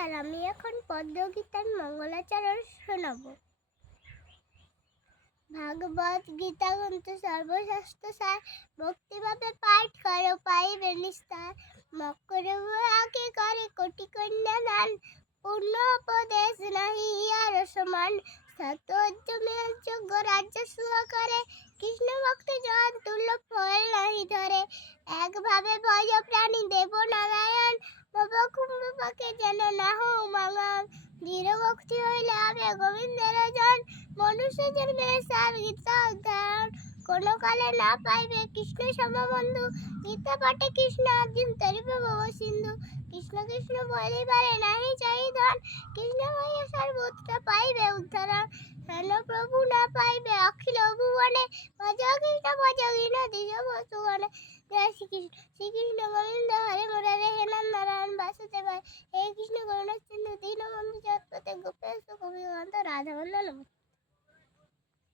নমস্কার, আমি এখন পদ্মগীতার মঙ্গলাচরণ শোনাব। ভাগবত গীতা গ্রন্থ সর্বশাস্ত্র সার, ভক্তিভাবে পাঠ করো পাইবে নিস্তার। মকর আগে করে কোটি কন্যা দান, পূর্ণ উপদেশ নাহি আর সমান। সতোদ্যমের যোগ্য রাজ্য সুখ করে, কৃষ্ণ ভক্তি জন তুল্য ফল নাহি ধরে। একভাবে ভয় প্রাণী দেব নারায়ণ, ভবকুম্ভকে যেন না হও মাঙ্গল। দৃঢ় ভক্তি হইলে হবে গোবিন্দের জন, মনুষ্য জন্মে সার গীতা অধ্যয়ন। কোন কালে না পাইবে কৃষ্ণ সমবন্ধু, গীতা পাঠে কৃষ্ণ অর্জুন তরিব ভব সিন্ধু। কৃষ্ণ কৃষ্ণ বলিবারে নাহি চাই ধন, কৃষ্ণ হইয়া সর্বত্র পাইবে উদ্ধরণ। হেন প্রভু না পাইবে অখিল ভুবনে, ভজ কৃষ্ণ দৃঢ় বসুগণে। জয় শ্রীকৃষ্ণ। শ্রীকৃষ্ণ গোবিন্দ হরে মুরারে, হে নারায়ণ বাসুদেবায়, হে কৃষ্ণ করুণা সিন্ধু দীনবন্ধু জগৎপতে গোপেশ গোপীকান্ত রাধাকান্ত নমঃ।